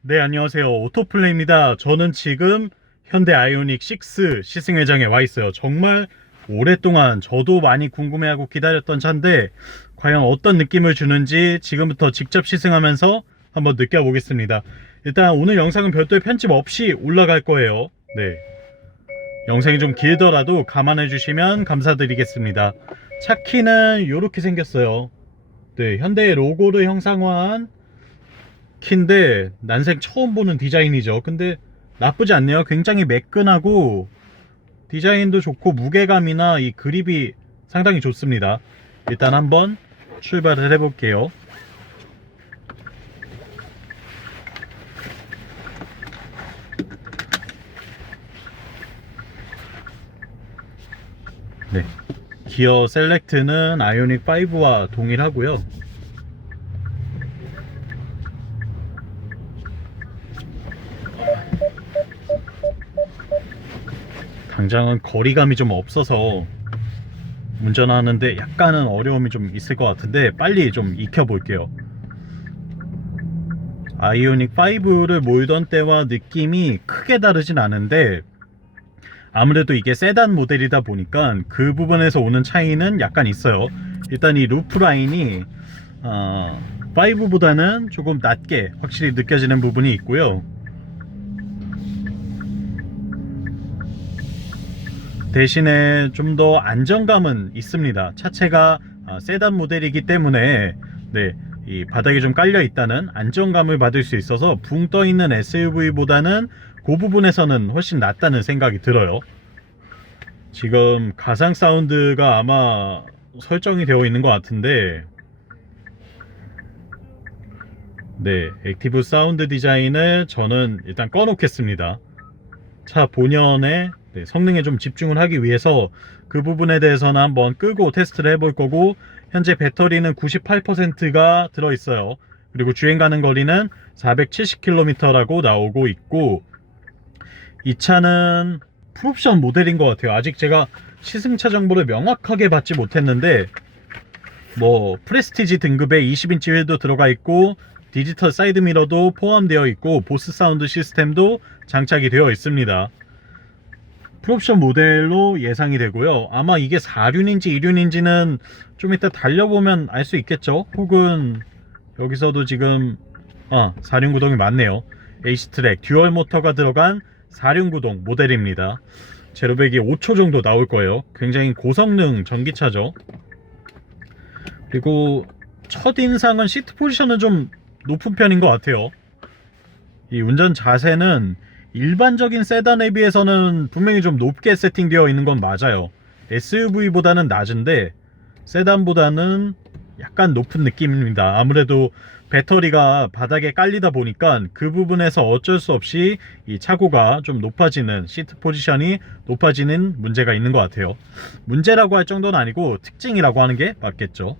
네, 안녕하세요. 오토플레이입니다. 저는 지금 현대 아이오닉 6 시승회장에 와 있어요. 정말 오랫동안 저도 많이 궁금해하고 기다렸던 차인데 과연 어떤 느낌을 주는지 지금부터 직접 시승하면서 한번 느껴보겠습니다. 일단 오늘 영상은 별도의 편집 없이 올라갈 거예요. 네, 영상이 좀 길더라도 감안해 주시면 감사드리겠습니다. 차 키는 이렇게 생겼어요. 네, 현대의 로고를 형상화한 키인데 난생 처음 보는 디자인이죠. 근데 나쁘지 않네요. 굉장히 매끈하고 디자인도 좋고 무게감이나 이 그립이 상당히 좋습니다. 일단 한번 출발을 해볼게요. 네, 기어 셀렉트는 아이오닉 5와 동일하고요. 당장은 거리감이 좀 없어서 운전하는데 약간은 어려움이 좀 있을 것 같은데 빨리 좀 익혀 볼게요. 아이오닉 5를 몰던 때와 느낌이 크게 다르진 않은데 아무래도 이게 세단 모델이다 보니까 그 부분에서 오는 차이는 약간 있어요. 일단 이 루프 라인이 5보다는 조금 낮게 확실히 느껴지는 부분이 있고요. 대신에 좀 더 안정감은 있습니다. 차체가 세단 모델이기 때문에 네, 이 바닥에 좀 깔려 있다는 안정감을 받을 수 있어서 붕 떠 있는 SUV보다는 그 부분에서는 훨씬 낫다는 생각이 들어요. 지금 가상 사운드가 아마 설정이 되어 있는 것 같은데 네, 액티브 사운드 디자인을 저는 일단 꺼 놓겠습니다. 차 본연의 성능에 좀 집중을 하기 위해서 그 부분에 대해서는 한번 끄고 테스트를 해볼 거고, 현재 배터리는 98%가 들어있어요. 그리고 주행 가는 거리는 470km라고 나오고 있고, 이 차는 풀옵션 모델인 것 같아요. 아직 제가 시승차 정보를 명확하게 받지 못했는데 뭐 프레스티지 등급의 20인치 휠도 들어가 있고 디지털 사이드미러도 포함되어 있고 보스 사운드 시스템도 장착이 되어 있습니다. 풀옵션 모델로 예상이 되고요. 아마 이게 4륜인지 2륜인지는 좀 이따 달려보면 알 수 있겠죠. 혹은 여기서도 지금 4륜 구동이 맞네요. H트랙 듀얼 모터가 들어간 4륜 구동 모델입니다. 제로백이 5초 정도 나올 거예요. 굉장히 고성능 전기차죠. 그리고 첫인상은 시트 포지션은 좀 높은 편인 것 같아요. 이 운전 자세는 일반적인 세단에 비해서는 분명히 좀 높게 세팅되어 있는 건 맞아요. SUV보다는 낮은데 세단보다는 약간 높은 느낌입니다. 아무래도 배터리가 바닥에 깔리다 보니까 그 부분에서 어쩔 수 없이 이 차고가 좀 높아지는, 시트 포지션이 높아지는 문제가 있는 것 같아요. 문제라고 할 정도는 아니고 특징이라고 하는 게 맞겠죠.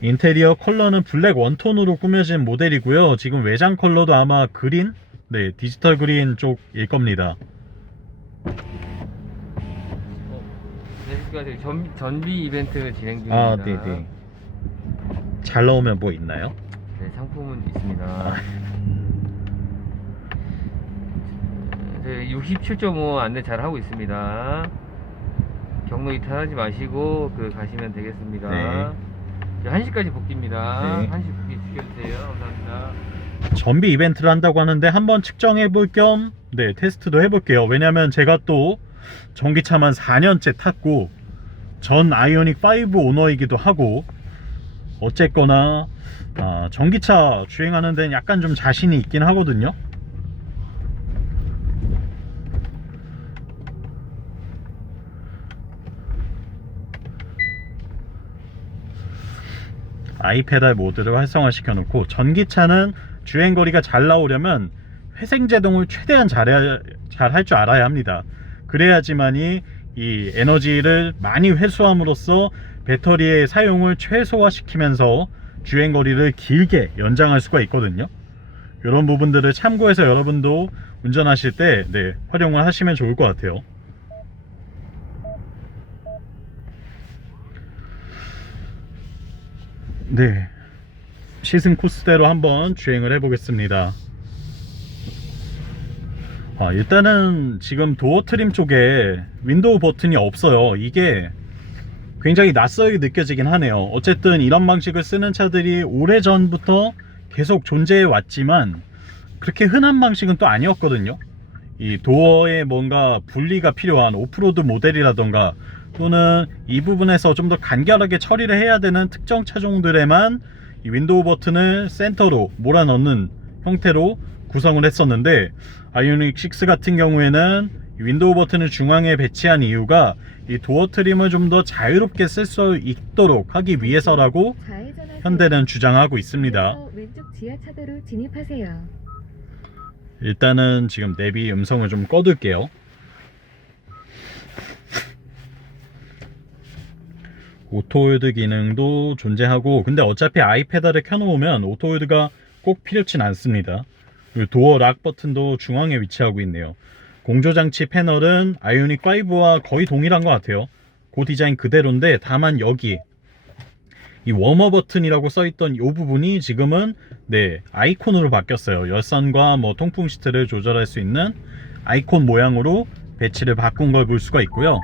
인테리어 컬러는 블랙 원톤으로 꾸며진 모델이고요. 지금 외장 컬러도 아마 그린? 네, 디지털 그린 쪽일 겁니다. 네, 전비 이벤트 진행 중입니다. 네네. 잘 나오면 뭐 있나요? 네, 상품은 있습니다. 67.5 안내 잘 하고 있습니다. 경로 이탈하지 마시고 가시면 되겠습니다. 네. 1시까지 복귀입니다. 네. 1시 복귀 지켜주세요. 감사합니다. 전비 이벤트를 한다고 하는데 한번 측정해 볼 겸 테스트도 해볼게요. 왜냐면 제가 또 전기차만 4년째 탔고 전 아이오닉 5 오너이기도 하고 어쨌거나 전기차 주행하는 데는 약간 좀 자신이 있긴 하거든요. 아이페달 모드를 활성화시켜 놓고, 전기차는 주행거리가 잘 나오려면 회생제동을 최대한 잘 할 줄 알아야 합니다. 그래야지만이 이 에너지를 많이 회수함으로써 배터리의 사용을 최소화시키면서 주행거리를 길게 연장할 수가 있거든요. 이런 부분들을 참고해서 여러분도 운전하실 때 활용을 하시면 좋을 것 같아요. 네, 시승 코스대로 한번 주행을 해 보겠습니다. 일단은 지금 도어 트림 쪽에 윈도우 버튼이 없어요. 이게 굉장히 낯설게 느껴지긴 하네요. 어쨌든 이런 방식을 쓰는 차들이 오래전부터 계속 존재해 왔지만 그렇게 흔한 방식은 또 아니었거든요. 이 도어에 뭔가 분리가 필요한 오프로드 모델이라던가 또는 이 부분에서 좀 더 간결하게 처리를 해야 되는 특정 차종들에만 이 윈도우 버튼을 센터로 몰아넣는 형태로 구성을 했었는데, 아이오닉 6 같은 경우에는 윈도우 버튼을 중앙에 배치한 이유가 이 도어 트림을 좀 더 자유롭게 쓸 수 있도록 하기 위해서라고 현대는 주장하고 있습니다. 왼쪽 지하차도로 진입하세요. 일단은 지금 내비 음성을 좀 꺼둘게요. 오토홀드 기능도 존재하고, 근데 어차피 아이패드를 켜놓으면 오토홀드가 꼭 필요치 않습니다. 그리고 도어 락 버튼도 중앙에 위치하고 있네요. 공조장치 패널은 아이오닉 5와 거의 동일한 것 같아요. 그 디자인 그대로인데, 다만 여기 이 워머 버튼이라고 써있던 이 부분이 지금은 아이콘으로 바뀌었어요. 열선과 뭐 통풍 시트를 조절할 수 있는 아이콘 모양으로 배치를 바꾼 걸 볼 수가 있고요.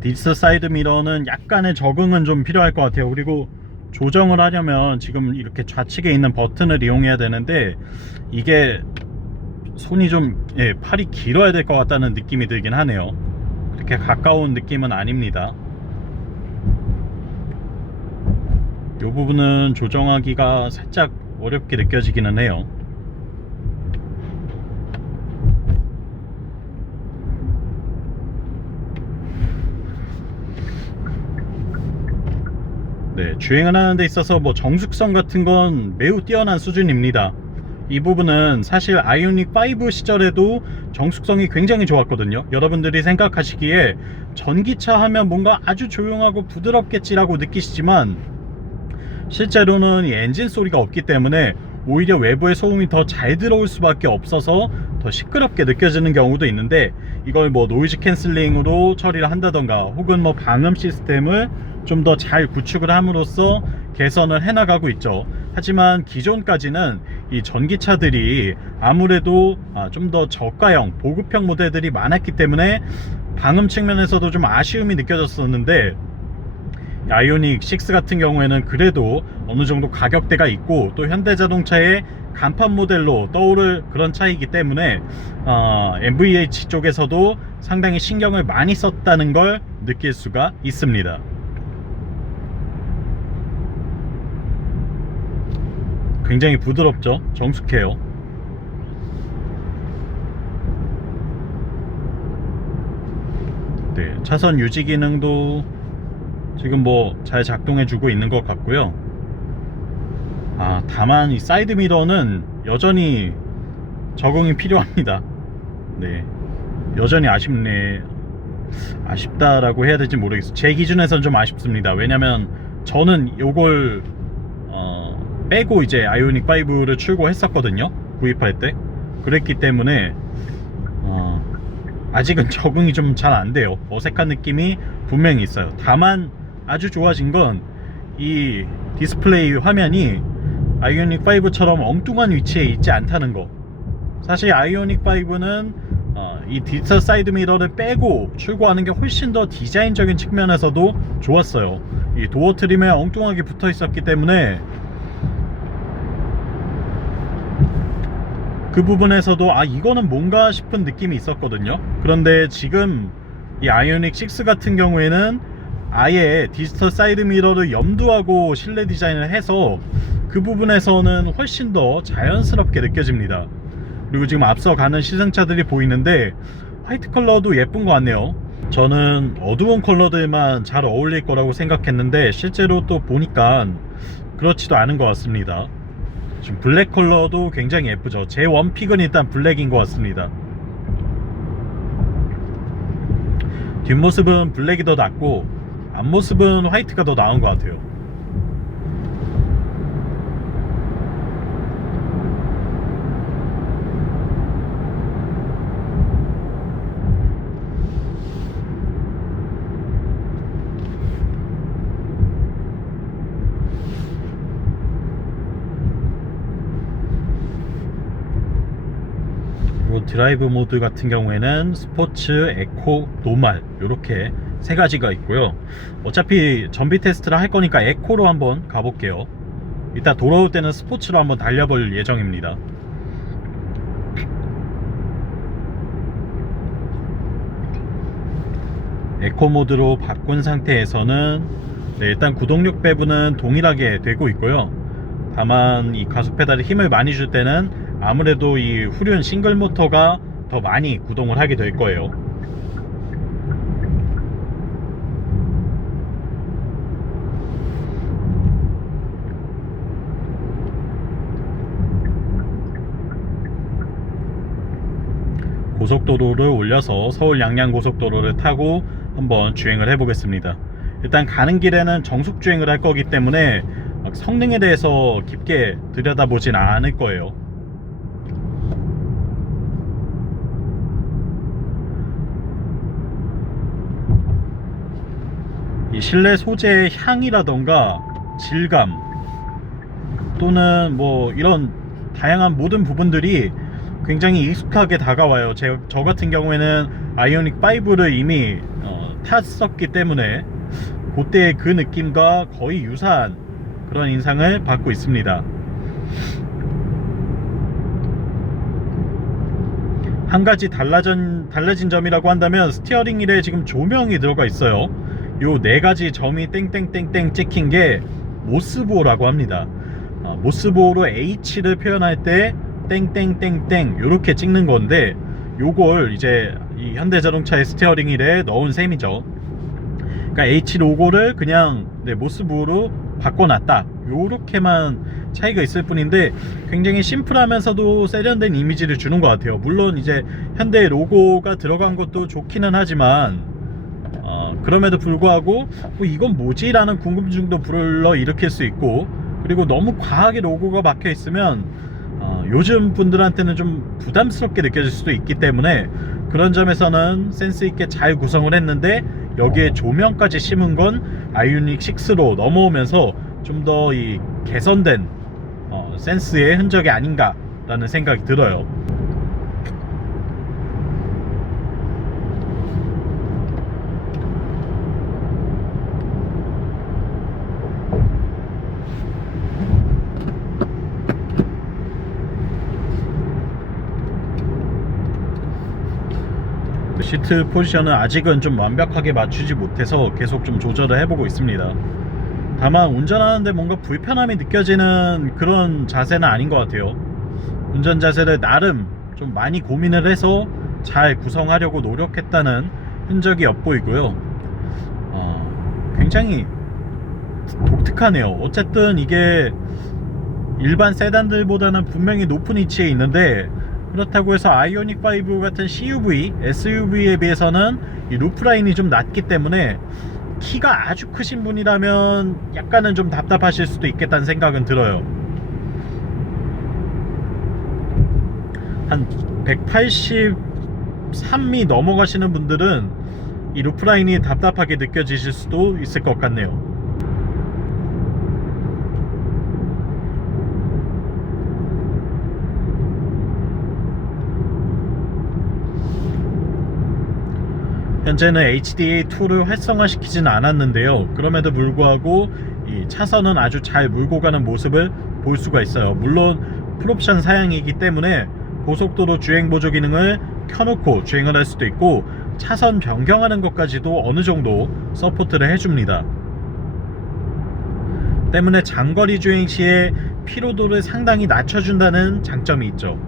디지털 사이드 미러는 약간의 적응은 좀 필요할 것 같아요. 그리고 조정을 하려면 지금 이렇게 좌측에 있는 버튼을 이용해야 되는데, 이게 손이 좀 팔이 길어야 될 것 같다는 느낌이 들긴 하네요. 그렇게 가까운 느낌은 아닙니다. 이 부분은 조정하기가 살짝 어렵게 느껴지기는 해요. 주행을 하는 데 있어서 뭐 정숙성 같은 건 매우 뛰어난 수준입니다. 이 부분은 사실 아이오닉 5 시절에도 정숙성이 굉장히 좋았거든요. 여러분들이 생각하시기에 전기차 하면 뭔가 아주 조용하고 부드럽겠지라고 느끼시지만, 실제로는 이 엔진 소리가 없기 때문에 오히려 외부의 소음이 더 잘 들어올 수밖에 없어서 더 시끄럽게 느껴지는 경우도 있는데, 이걸 뭐 노이즈 캔슬링으로 처리를 한다던가 혹은 뭐 방음 시스템을 좀 더 잘 구축을 함으로써 개선을 해나가고 있죠. 하지만 기존까지는 이 전기차들이 아무래도 좀 더 저가형 보급형 모델들이 많았기 때문에 방음 측면에서도 좀 아쉬움이 느껴졌었는데, 아이오닉 6 같은 경우에는 그래도 어느 정도 가격대가 있고 또 현대자동차의 간판 모델로 떠오를 그런 차이기 때문에 MVH 쪽에서도 상당히 신경을 많이 썼다는 걸 느낄 수가 있습니다. 굉장히 부드럽죠? 정숙해요. 차선 유지 기능도 지금 뭐 잘 작동해 주고 있는 것 같고요. 다만 이 사이드 미러는 여전히 적응이 필요합니다. 여전히 아쉽다라고 해야 될지 모르겠어요. 제 기준에서는 좀 아쉽습니다. 왜냐면 저는 요걸 빼고 이제 아이오닉 5를 출고했었거든요, 구입할 때. 그랬기 때문에 아직은 적응이 좀 잘 안 돼요. 어색한 느낌이 분명히 있어요. 다만 아주 좋아진 건 이 디스플레이 화면이 아이오닉 5처럼 엉뚱한 위치에 있지 않다는 거. 사실 아이오닉 5는 이 디지털 사이드 미러를 빼고 출고하는 게 훨씬 더 디자인적인 측면에서도 좋았어요. 이 도어 트림에 엉뚱하게 붙어 있었기 때문에 그 부분에서도 이거는 뭔가 싶은 느낌이 있었거든요. 그런데 지금 이 아이오닉 6 같은 경우에는 아예 디지털 사이드 미러를 염두하고 실내 디자인을 해서 그 부분에서는 훨씬 더 자연스럽게 느껴집니다. 그리고 지금 앞서가는 시승차들이 보이는데 화이트 컬러도 예쁜 것 같네요. 저는 어두운 컬러들만 잘 어울릴 거라고 생각했는데 실제로 또 보니까 그렇지도 않은 것 같습니다. 지금 블랙 컬러도 굉장히 예쁘죠. 제 원픽은 일단 블랙인 것 같습니다. 뒷모습은 블랙이 더 낫고 앞모습은 화이트가 더 나은 것 같아요. 그리고 드라이브 모드 같은 경우에는 스포츠, 에코, 노말 이렇게 세 가지가 있고요. 어차피 전비 테스트를 할 거니까 에코로 한번 가볼게요. 이따 돌아올 때는 스포츠로 한번 달려볼 예정입니다. 에코 모드로 바꾼 상태에서는 일단 구동력 배분은 동일하게 되고 있고요. 다만 이 가속 페달에 힘을 많이 줄 때는 아무래도 이 후륜 싱글 모터가 더 많이 구동을 하게 될 거예요. 고속도로를 올려서 서울 양양 고속도로를 타고 한번 주행을 해 보겠습니다. 일단 가는 길에는 정숙 주행을 할 거기 때문에 막 성능에 대해서 깊게 들여다보진 않을 거예요. 이 실내 소재의 향이라던가 질감 또는 뭐 이런 다양한 모든 부분들이 굉장히 익숙하게 다가와요. 저 같은 경우에는 아이오닉 5를 이미 탔었기 때문에 그때의 그 느낌과 거의 유사한 그런 인상을 받고 있습니다. 한 가지 달라진 점이라고 한다면 스티어링 휠에 지금 조명이 들어가 있어요. 요 네 가지 점이 땡땡땡땡 찍힌 게 모스보호라고 합니다. 모스보호로 H를 표현할 때 땡땡땡땡 요렇게 찍는 건데 요걸 이제 이 현대자동차의 스티어링 휠에 넣은 셈이죠. 그러니까 H 로고를 그냥 모스보호로 바꿔놨다 요렇게만 차이가 있을 뿐인데 굉장히 심플하면서도 세련된 이미지를 주는 것 같아요. 물론 이제 현대 로고가 들어간 것도 좋기는 하지만 그럼에도 불구하고 뭐 이건 뭐지? 라는 궁금증도 불러일으킬 수 있고, 그리고 너무 과하게 로고가 박혀 있으면 요즘 분들한테는 좀 부담스럽게 느껴질 수도 있기 때문에 그런 점에서는 센스 있게 잘 구성을 했는데 여기에 조명까지 심은 건 아이오닉 6로 넘어오면서 좀 더 이 개선된 센스의 흔적이 아닌가 라는 생각이 들어요. 시트 포지션은 아직은 좀 완벽하게 맞추지 못해서 계속 좀 조절을 해보고 있습니다. 다만 운전하는데 뭔가 불편함이 느껴지는 그런 자세는 아닌 것 같아요. 운전 자세를 나름 좀 많이 고민을 해서 잘 구성하려고 노력했다는 흔적이 엿보이고요. 굉장히 독특하네요. 어쨌든 이게 일반 세단들보다는 분명히 높은 위치에 있는데, 그렇다고 해서 아이오닉 5 같은 CUV, SUV에 비해서는 이 루프라인이 좀 낮기 때문에 키가 아주 크신 분이라면 약간은 좀 답답하실 수도 있겠다는 생각은 들어요. 한 183이 넘어가시는 분들은 이 루프라인이 답답하게 느껴지실 수도 있을 것 같네요. 현재는 HDA2를 활성화시키진 않았는데요. 그럼에도 불구하고 이 차선은 아주 잘 몰고 가는 모습을 볼 수가 있어요. 물론 풀옵션 사양이기 때문에 고속도로 주행 보조 기능을 켜놓고 주행을 할 수도 있고 차선 변경하는 것까지도 어느 정도 서포트를 해줍니다. 때문에 장거리 주행 시에 피로도를 상당히 낮춰준다는 장점이 있죠.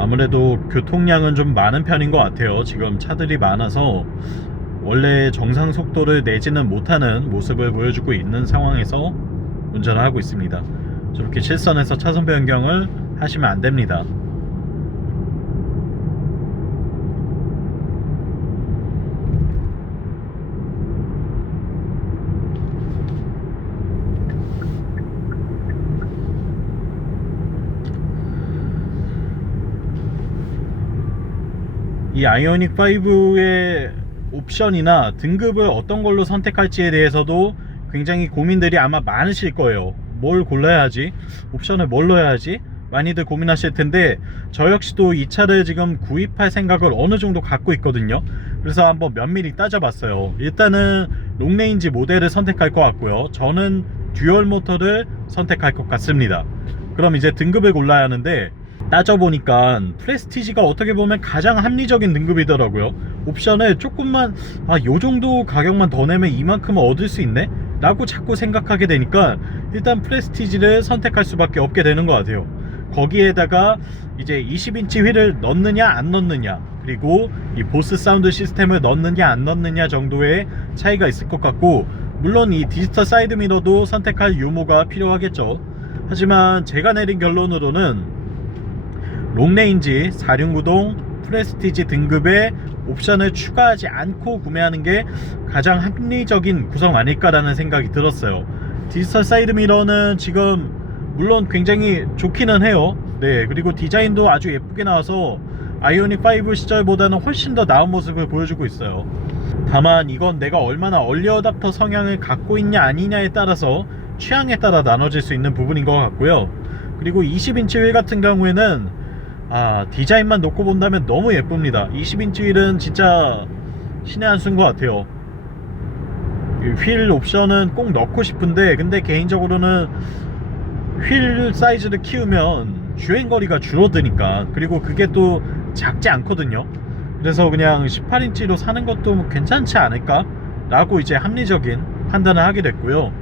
아무래도 교통량은 좀 많은 편인 것 같아요. 지금 차들이 많아서 원래 정상 속도를 내지는 못하는 모습을 보여주고 있는 상황에서 운전을 하고 있습니다. 저렇게 실선에서 차선 변경을 하시면 안 됩니다. 이 아이오닉 5의 옵션이나 등급을 어떤 걸로 선택할지에 대해서도 굉장히 고민들이 아마 많으실 거예요. 뭘 골라야 하지? 옵션을 뭘 넣어야 하지? 많이들 고민하실 텐데 저 역시도 이 차를 지금 구입할 생각을 어느 정도 갖고 있거든요. 그래서 한번 면밀히 따져봤어요. 일단은 롱레인지 모델을 선택할 것 같고요. 저는 듀얼 모터를 선택할 것 같습니다. 그럼 이제 등급을 골라야 하는데 따져보니까 프레스티지가 어떻게 보면 가장 합리적인 등급이더라고요. 옵션을 조금만 요정도 가격만 더 내면 이만큼은 얻을 수 있네? 라고 자꾸 생각하게 되니까 일단 프레스티지를 선택할 수밖에 없게 되는 것 같아요. 거기에다가 이제 20인치 휠을 넣느냐 안 넣느냐, 그리고 이 보스 사운드 시스템을 넣느냐 안 넣느냐 정도의 차이가 있을 것 같고, 물론 이 디지털 사이드 미러도 선택할 유무가 필요하겠죠. 하지만 제가 내린 결론으로는 롱레인지 4륜구동 프레스티지 등급의 옵션을 추가하지 않고 구매하는 게 가장 합리적인 구성 아닐까라는 생각이 들었어요. 디지털 사이드 미러는 지금 물론 굉장히 좋기는 해요. 네, 그리고 디자인도 아주 예쁘게 나와서 아이오닉 5 시절보다는 훨씬 더 나은 모습을 보여주고 있어요. 다만 이건 내가 얼마나 얼리 어답터 성향을 갖고 있냐 아니냐에 따라서 취향에 따라 나눠질 수 있는 부분인 것 같고요. 그리고 20인치 휠 같은 경우에는 디자인만 놓고 본다면 너무 예쁩니다. 20인치 휠은 진짜 신의 한 수인 것 같아요. 휠 옵션은 꼭 넣고 싶은데, 근데 개인적으로는 휠 사이즈를 키우면 주행거리가 줄어드니까, 그리고 그게 또 작지 않거든요. 그래서 그냥 18인치로 사는 것도 뭐 괜찮지 않을까? 라고 이제 합리적인 판단을 하게 됐고요.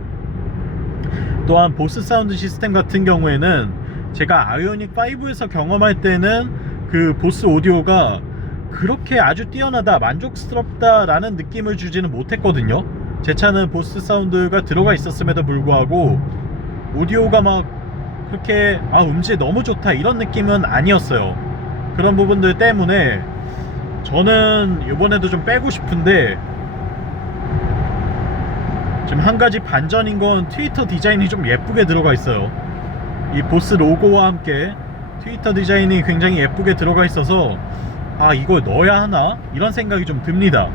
또한 보스 사운드 시스템 같은 경우에는 제가 아이오닉 5에서 경험할 때는 그 보스 오디오가 그렇게 아주 뛰어나다, 만족스럽다 라는 느낌을 주지는 못했거든요. 제 차는 보스 사운드가 들어가 있었음에도 불구하고 오디오가 막 그렇게 음질 너무 좋다 이런 느낌은 아니었어요. 그런 부분들 때문에 저는 이번에도 좀 빼고 싶은데, 지금 한 가지 반전인 건 트위터 디자인이 좀 예쁘게 들어가 있어요. 이 보스 로고와 함께 트위터 디자인이 굉장히 예쁘게 들어가 있어서 이걸 넣어야 하나? 이런 생각이 좀 듭니다.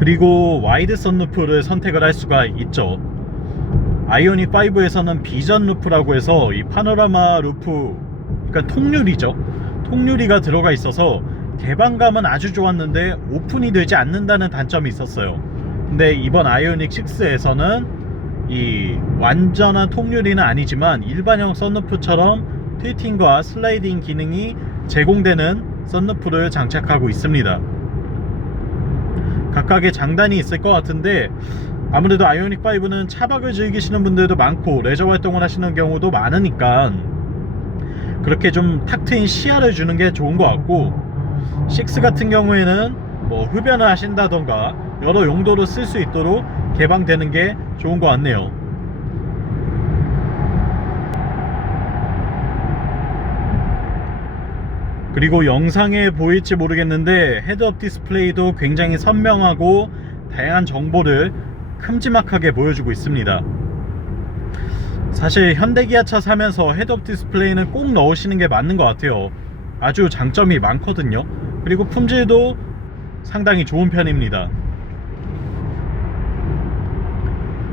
그리고 와이드 선루프를 선택을 할 수가 있죠. 아이오닉 5에서는 비전 루프라고 해서 이 파노라마 루프, 그러니까 통유리죠. 통유리가 들어가 있어서 개방감은 아주 좋았는데 오픈이 되지 않는다는 단점이 있었어요. 근데 이번 아이오닉 6에서는 이 완전한 통유리는 아니지만 일반형 썬루프처럼 틸팅과 슬라이딩 기능이 제공되는 썬루프를 장착하고 있습니다. 각각의 장단이 있을 것 같은데 아무래도 아이오닉 5는 차박을 즐기시는 분들도 많고 레저 활동을 하시는 경우도 많으니까 그렇게 좀 탁 트인 시야를 주는 게 좋은 것 같고, 6 같은 경우에는 뭐 흡연을 하신다던가 여러 용도로 쓸 수 있도록 개방되는 게 좋은 것 같네요. 그리고 영상에 보일지 모르겠는데 헤드업 디스플레이도 굉장히 선명하고 다양한 정보를 큼지막하게 보여주고 있습니다. 사실 현대기아차 사면서 헤드업 디스플레이는 꼭 넣으시는 게 맞는 것 같아요. 아주 장점이 많거든요. 그리고 품질도 상당히 좋은 편입니다.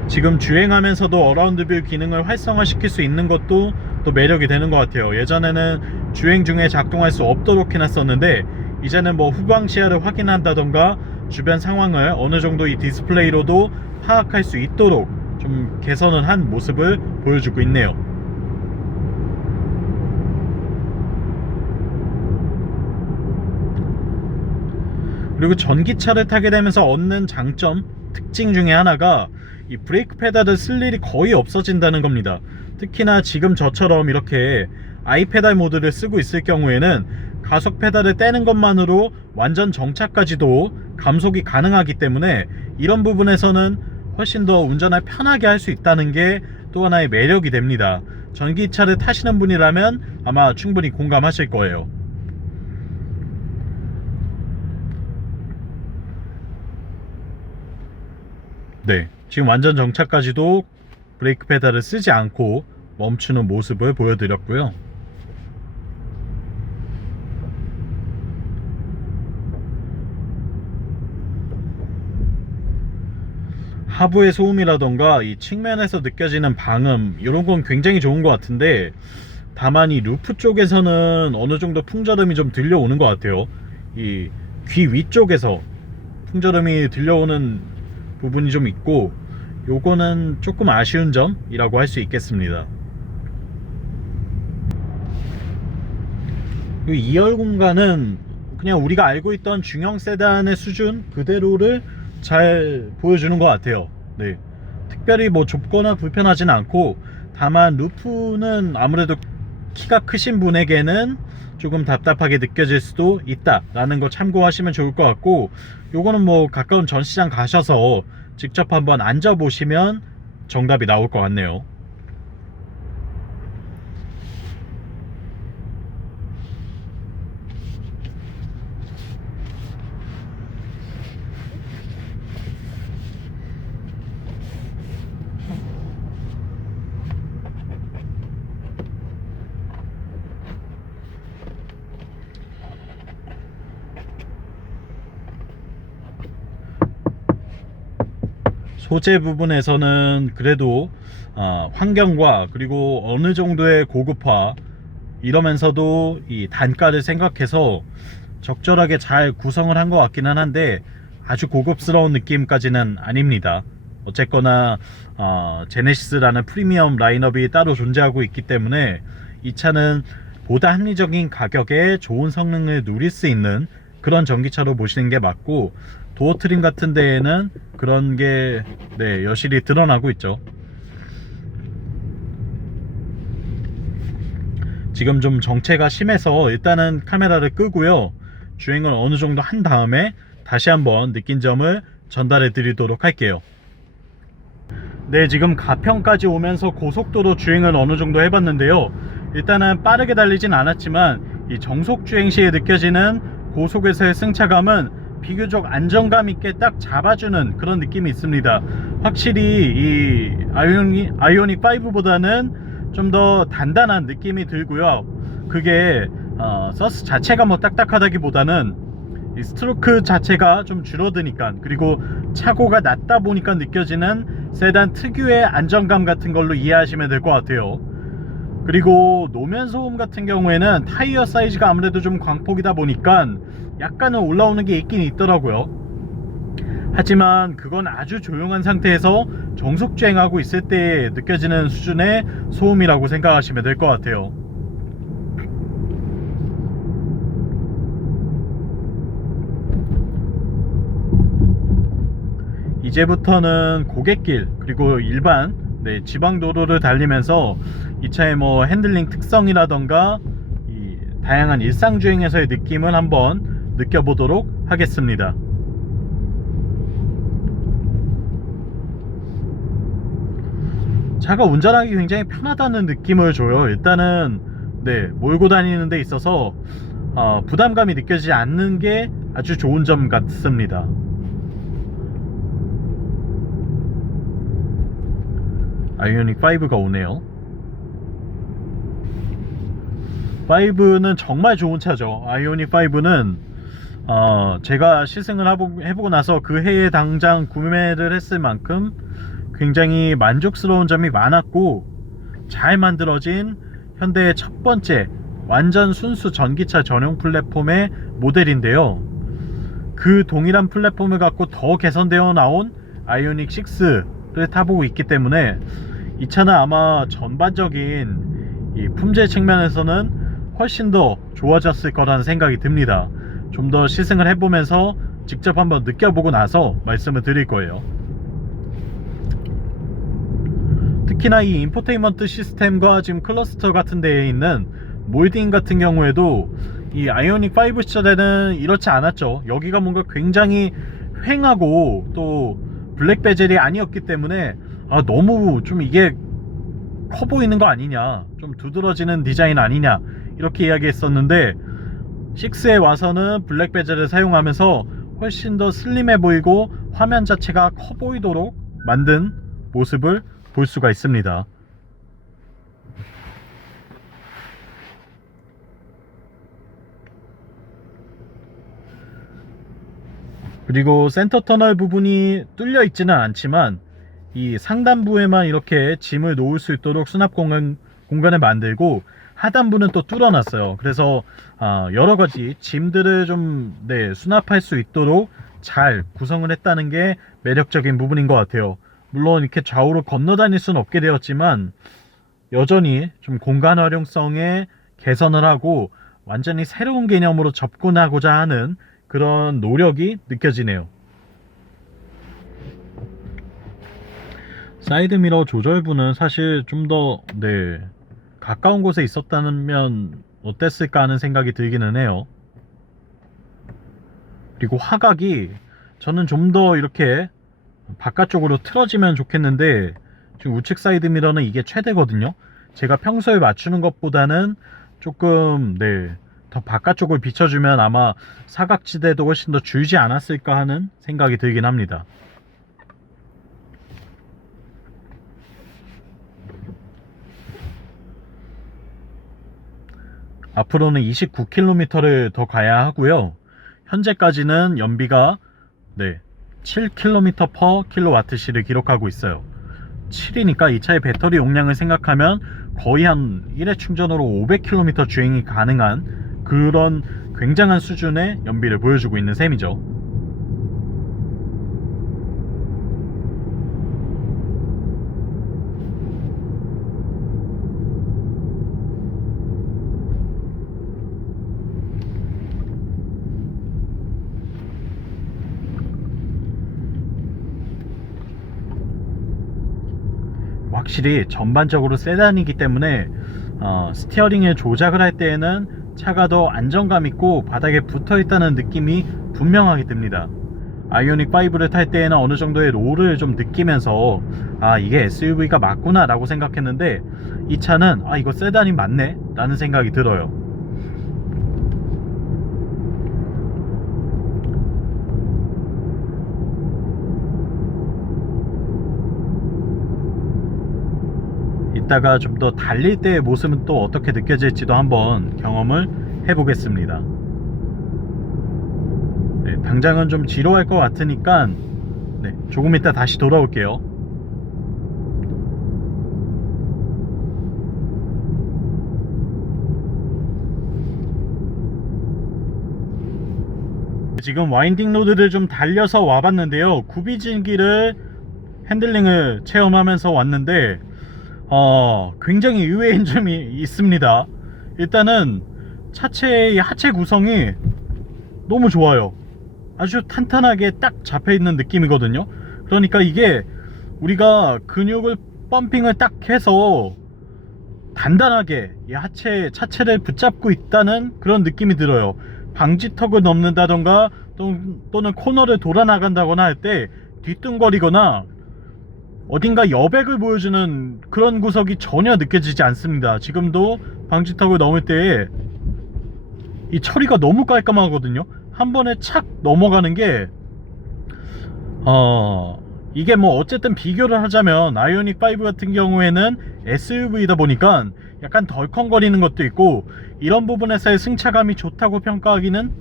지금 주행하면서도 어라운드 뷰 기능을 활성화시킬 수 있는 것도 또 매력이 되는 것 같아요. 예전에는 주행 중에 작동할 수 없도록 해놨었는데 이제는 뭐 후방 시야를 확인한다던가 주변 상황을 어느 정도 이 디스플레이로도 파악할 수 있도록 좀 개선을 한 모습을 보여주고 있네요. 그리고 전기차를 타게 되면서 얻는 장점, 특징 중에 하나가 이 브레이크 페달을 쓸 일이 거의 없어진다는 겁니다. 특히나 지금 저처럼 이렇게 아이페달 모드를 쓰고 있을 경우에는 가속 페달을 떼는 것만으로 완전 정차까지도 감속이 가능하기 때문에 이런 부분에서는 훨씬 더 운전을 편하게 할 수 있다는 게 또 하나의 매력이 됩니다. 전기차를 타시는 분이라면 아마 충분히 공감하실 거예요. 네, 지금 완전 정차까지도 브레이크 페달을 쓰지 않고 멈추는 모습을 보여드렸고요. 하부의 소음이라던가 이 측면에서 느껴지는 방음 이런 건 굉장히 좋은 것 같은데, 다만 이 루프 쪽에서는 어느 정도 풍절음이 좀 들려오는 것 같아요. 이 귀 위쪽에서 풍절음이 들려오는 부분이 좀 있고, 요거는 조금 아쉬운 점이라고 할 수 있겠습니다. 이 2열 공간은 그냥 우리가 알고 있던 중형 세단의 수준 그대로를 잘 보여주는 것 같아요. 네, 특별히 뭐 좁거나 불편하진 않고, 다만 루프는 아무래도 키가 크신 분에게는 조금 답답하게 느껴질 수도 있다라는 거 참고하시면 좋을 것 같고, 요거는 뭐 가까운 전시장 가셔서 직접 한번 앉아보시면 정답이 나올 것 같네요. 소재 부분에서는 그래도 환경과 그리고 어느 정도의 고급화 이러면서도 이 단가를 생각해서 적절하게 잘 구성을 한 것 같기는 한데, 아주 고급스러운 느낌까지는 아닙니다. 어쨌거나 제네시스라는 프리미엄 라인업이 따로 존재하고 있기 때문에 이 차는 보다 합리적인 가격에 좋은 성능을 누릴 수 있는 그런 전기차로 보시는 게 맞고, 도어 트림 같은 데에는 그런 게 여실히 드러나고 있죠. 지금 좀 정체가 심해서 일단은 카메라를 끄고요, 주행을 어느 정도 한 다음에 다시 한번 느낀 점을 전달해 드리도록 할게요. 네, 지금 가평까지 오면서 고속도로 주행을 어느 정도 해봤는데요, 일단은 빠르게 달리진 않았지만 이 정속 주행 시에 느껴지는 고속에서의 승차감은 비교적 안정감 있게 딱 잡아주는 그런 느낌이 있습니다. 확실히 이 아이오닉 5보다는 좀 더 단단한 느낌이 들고요. 그게 서스 자체가 뭐 딱딱하다기보다는 이 스트로크 자체가 좀 줄어드니까, 그리고 차고가 낮다 보니까 느껴지는 세단 특유의 안정감 같은 걸로 이해하시면 될 것 같아요. 그리고 노면 소음 같은 경우에는 타이어 사이즈가 아무래도 좀 광폭이다 보니까 약간은 올라오는 게 있긴 있더라고요. 하지만 그건 아주 조용한 상태에서 정속 주행하고 있을 때 느껴지는 수준의 소음이라고 생각하시면 될 것 같아요. 이제부터는 고갯길 그리고 일반 지방도로를 달리면서 이 차의 뭐 핸들링 특성이라던가 이 다양한 일상주행에서의 느낌을 한번 느껴보도록 하겠습니다. 차가 운전하기 굉장히 편하다는 느낌을 줘요. 일단은 몰고 다니는 데 있어서 부담감이 느껴지지 않는 게 아주 좋은 점 같습니다. 아이오닉 5가 오네요. 5는 정말 좋은 차죠. 아이오닉 5는 제가 시승을 해보고 나서 그 해에 당장 구매를 했을 만큼 굉장히 만족스러운 점이 많았고, 잘 만들어진 현대의 첫 번째 완전 순수 전기차 전용 플랫폼의 모델인데요, 그 동일한 플랫폼을 갖고 더 개선되어 나온 아이오닉 6를 타보고 있기 때문에 이 차는 아마 전반적인 이 품질 측면에서는 훨씬 더 좋아졌을 거라는 생각이 듭니다. 좀 더 시승을 해보면서 직접 한번 느껴보고 나서 말씀을 드릴 거예요. 특히나 이 인포테인먼트 시스템과 지금 클러스터 같은 데에 있는 몰딩 같은 경우에도 이 아이오닉 5 시절에는 이렇지 않았죠. 여기가 뭔가 굉장히 휑하고 또 블랙 베젤이 아니었기 때문에 너무 좀 이게 커 보이는 거 아니냐, 좀 두드러지는 디자인 아니냐 이렇게 이야기했었는데 6에 와서는 블랙 베젤을 사용하면서 훨씬 더 슬림해 보이고 화면 자체가 커 보이도록 만든 모습을 볼 수가 있습니다. 그리고 센터 터널 부분이 뚫려 있지는 않지만 이 상단부에만 이렇게 짐을 놓을 수 있도록 수납 공간을 만들고 하단부는 또 뚫어놨어요. 그래서 여러가지 짐들을 좀 수납할 수 있도록 잘 구성을 했다는 게 매력적인 부분인 것 같아요. 물론 이렇게 좌우로 건너 다닐 수는 없게 되었지만 여전히 좀 공간 활용성에 개선을 하고 완전히 새로운 개념으로 접근하고자 하는 그런 노력이 느껴지네요. 사이드미러 조절부는 사실 좀 더 가까운 곳에 있었다면 어땠을까 하는 생각이 들기는 해요. 그리고 화각이 저는 좀 더 이렇게 바깥쪽으로 틀어지면 좋겠는데 지금 우측 사이드미러는 이게 최대거든요. 제가 평소에 맞추는 것보다는 조금 더 바깥쪽을 비춰주면 아마 사각지대도 훨씬 더 줄지 않았을까 하는 생각이 들긴 합니다. 앞으로는 29km를 더 가야 하고요. 현재까지는 연비가 7km/kWh를 기록하고 있어요. 7이니까 이 차의 배터리 용량을 생각하면 거의 한 1회 충전으로 500km 주행이 가능한 그런 굉장한 수준의 연비를 보여주고 있는 셈이죠. 확실히 전반적으로 세단이기 때문에 스티어링을 조작을 할 때에는 차가 더 안정감 있고 바닥에 붙어 있다는 느낌이 분명하게 듭니다. 아이오닉 5를 탈 때에는 어느 정도의 롤을 좀 느끼면서 이게 SUV가 맞구나 라고 생각했는데 이 차는 이거 세단이 맞네 라는 생각이 들어요. 이따가 좀 더 달릴 때의 모습은 또 어떻게 느껴질지도 한번 경험을 해보겠습니다. 당장은 좀 지루할 것 같으니까 조금 이따 다시 돌아올게요. 지금 와인딩 로드를 좀 달려서 와봤는데요. 구비진기를 핸들링을 체험하면서 왔는데 굉장히 의외인 점이 있습니다. 일단은 차체의 하체 구성이 너무 좋아요. 아주 탄탄하게 딱 잡혀있는 느낌이거든요. 그러니까 이게 우리가 근육을 펌핑을 딱 해서 단단하게 이 차체를 붙잡고 있다는 그런 느낌이 들어요. 방지턱을 넘는다던가 또는 코너를 돌아 나간다거나 할 때 뒤뚱거리거나 어딘가 여백을 보여주는 그런 구석이 전혀 느껴지지 않습니다. 지금도 방지턱을 넘을 때에 이 처리가 너무 깔끔하거든요. 한 번에 착 넘어가는 게 이게 뭐 어쨌든 비교를 하자면 아이오닉 5 같은 경우에는 SUV이다 보니까 약간 덜컹거리는 것도 있고 이런 부분에서의 승차감이 좋다고 평가하기는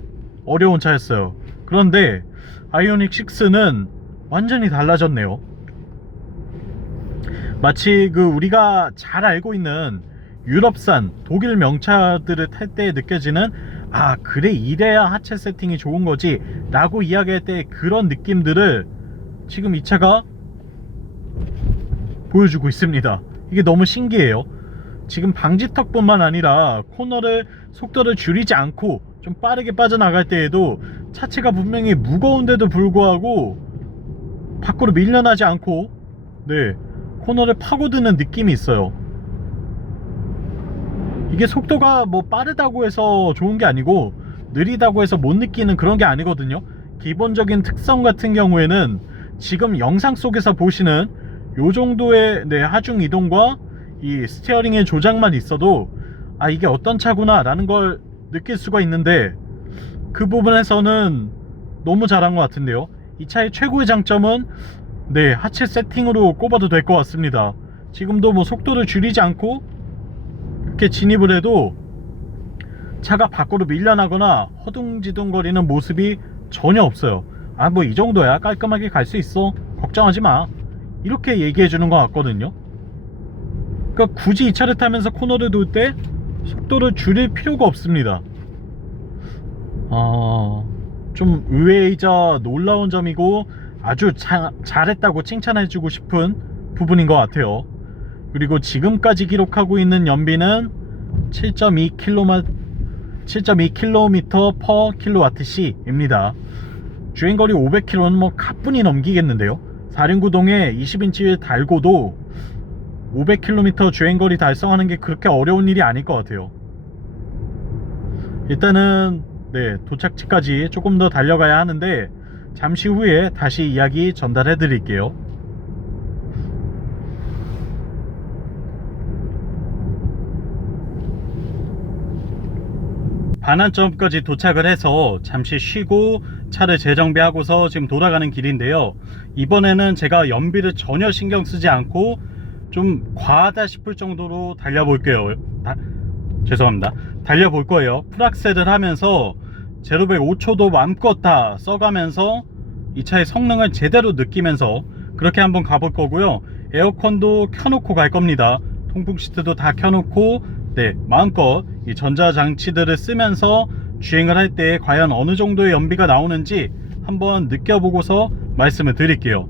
어려운 차였어요. 그런데 아이오닉 6는 완전히 달라졌네요. 마치 우리가 잘 알고 있는 유럽산 독일 명차들을 탈 때 느껴지는 그래 이래야 하체 세팅이 좋은 거지 라고 이야기할 때 그런 느낌들을 지금 이 차가 보여주고 있습니다. 이게 너무 신기해요. 지금 방지턱뿐만 아니라 코너를 속도를 줄이지 않고 좀 빠르게 빠져나갈 때에도 차체가 분명히 무거운데도 불구하고 밖으로 밀려나지 않고 코너를 파고드는 느낌이 있어요. 이게 속도가 뭐 빠르다고 해서 좋은 게 아니고 느리다고 해서 못 느끼는 그런 게 아니거든요. 기본적인 특성 같은 경우에는 지금 영상 속에서 보시는 요 정도의 하중 이동과 이 스티어링의 조작만 있어도 아 이게 어떤 차구나 라는 걸 느낄 수가 있는데, 그 부분에서는 너무 잘한 것 같은데요. 이 차의 최고의 장점은 하체 세팅으로 꼽아도 될 것 같습니다. 지금도 뭐 속도를 줄이지 않고 이렇게 진입을 해도 차가 밖으로 밀려나거나 허둥지둥거리는 모습이 전혀 없어요. 아 뭐 이 정도야 깔끔하게 갈 수 있어, 걱정하지 마, 이렇게 얘기해 주는 것 같거든요. 그러니까 굳이 이 차를 타면서 코너를 돌 때 속도를 줄일 필요가 없습니다. 좀 의외이자 놀라운 점이고 아주 잘했다고 칭찬해주고 싶은 부분인 것 같아요. 그리고 지금까지 기록하고 있는 연비는 7.2km/kWh입니다. 주행거리 500km는 뭐 가뿐히 넘기겠는데요. 4륜구동에 20인치 달고도 500km 주행거리 달성하는 게 그렇게 어려운 일이 아닐 것 같아요. 일단은 도착지까지 조금 더 달려가야 하는데 잠시 후에 다시 이야기 전달해 드릴게요. 반환점까지 도착을 해서 잠시 쉬고 차를 재정비하고서 지금 돌아가는 길인데요. 이번에는 제가 연비를 전혀 신경 쓰지 않고 좀 과하다 싶을 정도로 달려볼게요. 죄송합니다. 달려볼 거예요. 풀악셀을 하면서 제로백 5초도 마음껏 다 써가면서 이 차의 성능을 제대로 느끼면서 그렇게 한번 가볼 거고요. 에어컨도 켜놓고 갈 겁니다. 통풍 시트도 다 켜놓고 마음껏 이 전자장치들을 쓰면서 주행을 할 때 과연 어느 정도의 연비가 나오는지 한번 느껴보고서 말씀을 드릴게요.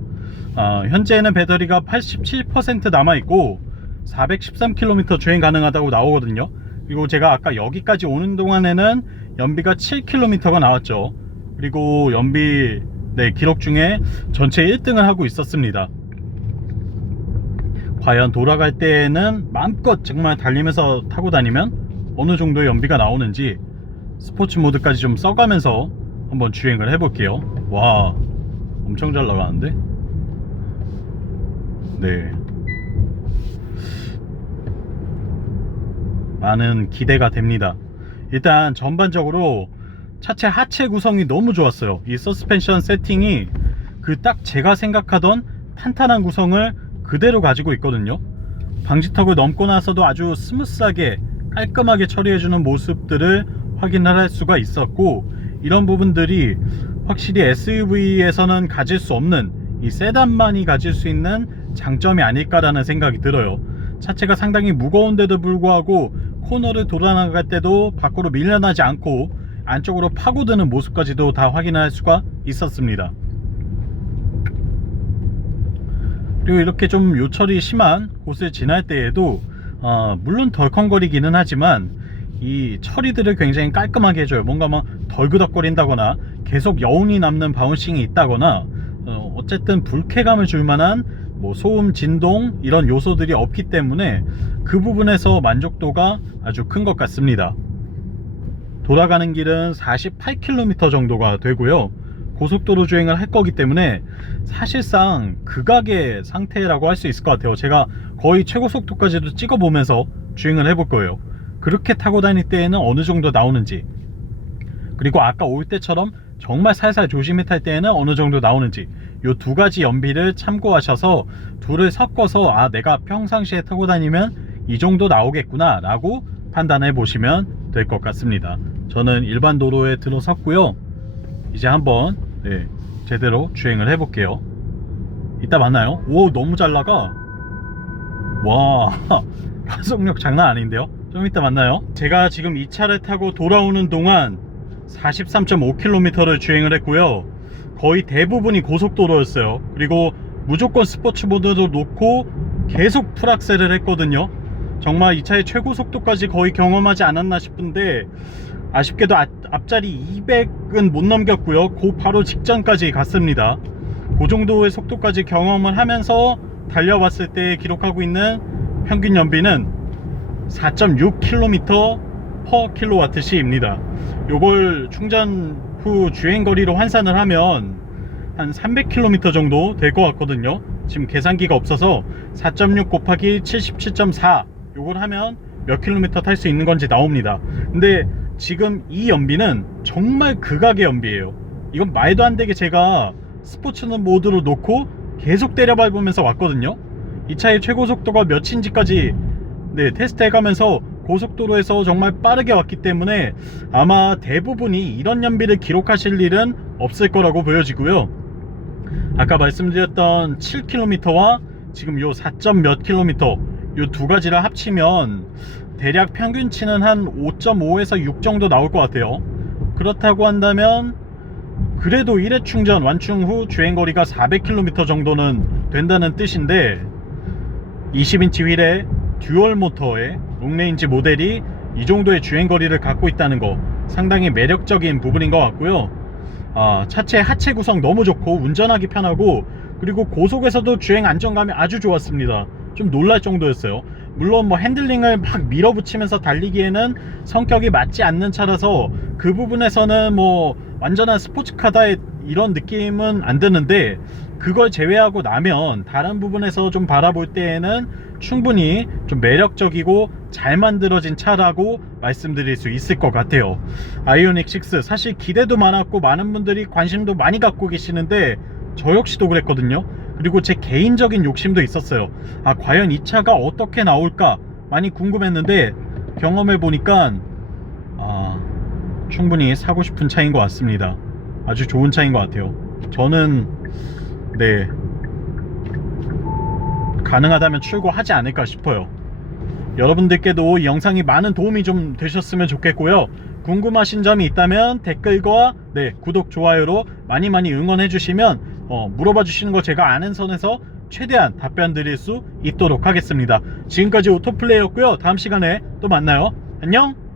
현재는 배터리가 87% 남아있고 413km 주행 가능하다고 나오거든요. 그리고 제가 아까 여기까지 오는 동안에는 연비가 7km가 나왔죠. 그리고 연비 기록 중에 전체 1등을 하고 있었습니다. 과연 돌아갈 때에는 마음껏 정말 달리면서 타고 다니면 어느 정도의 연비가 나오는지 스포츠 모드까지 좀 써가면서 한번 주행을 해볼게요. 와, 엄청 잘 나가는데? 많은 기대가 됩니다. 일단 전반적으로 차체 하체 구성이 너무 좋았어요. 이 서스펜션 세팅이 그 딱 제가 생각하던 탄탄한 구성을 그대로 가지고 있거든요. 방지턱을 넘고 나서도 아주 스무스하게 깔끔하게 처리해주는 모습들을 확인을 할 수가 있었고, 이런 부분들이 확실히 SUV에서는 가질 수 없는 이 세단만이 가질 수 있는 장점이 아닐까라는 생각이 들어요. 차체가 상당히 무거운데도 불구하고 코너를 돌아나갈 때도 밖으로 밀려나지 않고 안쪽으로 파고드는 모습까지도 다 확인할 수가 있었습니다. 그리고 이렇게 좀 요철이 심한 곳을 지날 때에도 물론 덜컹거리기는 하지만 이 처리들을 굉장히 깔끔하게 해줘요. 뭔가 막 덜그덕거린다거나 계속 여운이 남는 바운싱이 있다거나 어쨌든 불쾌감을 줄 만한 뭐 소음, 진동 이런 요소들이 없기 때문에 그 부분에서 만족도가 아주 큰 것 같습니다. 돌아가는 길은 48km 정도가 되고요. 고속도로 주행을 할 거기 때문에 사실상 극악의 상태라고 할 수 있을 것 같아요. 제가 거의 최고 속도까지도 찍어보면서 주행을 해볼 거예요. 그렇게 타고 다닐 때에는 어느 정도 나오는지, 그리고 아까 올 때처럼 정말 살살 조심히 탈 때에는 어느 정도 나오는지, 요 두 가지 연비를 참고하셔서 둘을 섞어서 내가 평상시에 타고 다니면 이 정도 나오겠구나 라고 판단해 보시면 될 것 같습니다. 저는 일반 도로에 들어섰고요. 이제 한번 제대로 주행을 해볼게요. 이따 만나요. 오, 너무 잘 나가. 와, 가속력 장난 아닌데요. 좀 이따 만나요. 제가 지금 이 차를 타고 돌아오는 동안 43.5km를 주행을 했고요. 거의 대부분이 고속도로였어요. 그리고 무조건 스포츠 모드도 놓고 계속 풀악셀을 했거든요. 정말 이 차의 최고 속도까지 거의 경험하지 않았나 싶은데 아쉽게도 앞자리 200은 못 넘겼고요. 그 바로 직전까지 갔습니다. 그 정도의 속도까지 경험을 하면서 달려봤을 때 기록하고 있는 평균 연비는 4.6km per kWh입니다. 요걸 충전 후 주행거리로 환산을 하면 한 300km 정도 될 것 같거든요. 지금 계산기가 없어서 4.6 곱하기 77.4 요걸 하면 몇 킬로미터 탈 수 있는 건지 나옵니다. 근데 지금 이 연비는 정말 극악의 연비예요. 이건 말도 안 되게 제가 스포츠 모드로 놓고 계속 때려밟으면서 왔거든요. 이 차의 최고 속도가 몇인지까지 테스트 해가면서 고속도로에서 정말 빠르게 왔기 때문에 아마 대부분이 이런 연비를 기록하실 일은 없을 거라고 보여지고요. 아까 말씀드렸던 7km와 지금 요 4. 몇 킬로미터 요 두 가지를 합치면 대략 평균치는 한 5.5에서 6 정도 나올 것 같아요. 그렇다고 한다면 그래도 1회 충전 완충 후 주행거리가 400km 정도는 된다는 뜻인데 20인치 휠에 듀얼 모터의 롱레인지 모델이 이 정도의 주행거리를 갖고 있다는 거 상당히 매력적인 부분인 것 같고요. 차체 하체 구성 너무 좋고 운전하기 편하고 그리고 고속에서도 주행 안정감이 아주 좋았습니다. 좀 놀랄 정도였어요. 물론 뭐 핸들링을 막 밀어붙이면서 달리기에는 성격이 맞지 않는 차라서 그 부분에서는 뭐 완전한 스포츠카다 이런 느낌은 안 드는데 그걸 제외하고 나면 다른 부분에서 좀 바라볼 때에는 충분히 좀 매력적이고 잘 만들어진 차라고 말씀드릴 수 있을 것 같아요. 아이오닉 6 사실 기대도 많았고 많은 분들이 관심도 많이 갖고 계시는데 저 역시도 그랬거든요. 그리고 제 개인적인 욕심도 있었어요. 과연 이 차가 어떻게 나올까 많이 궁금했는데 경험해 보니까 충분히 사고 싶은 차인 것 같습니다. 아주 좋은 차인 것 같아요. 저는 가능하다면 출고하지 않을까 싶어요. 여러분들께도 이 영상이 많은 도움이 좀 되셨으면 좋겠고요. 궁금하신 점이 있다면 댓글과 구독, 좋아요로 많이 응원해 주시면 물어봐 주시는 거 제가 아는 선에서 최대한 답변 드릴 수 있도록 하겠습니다. 지금까지 오토플레이였고요. 다음 시간에 또 만나요. 안녕.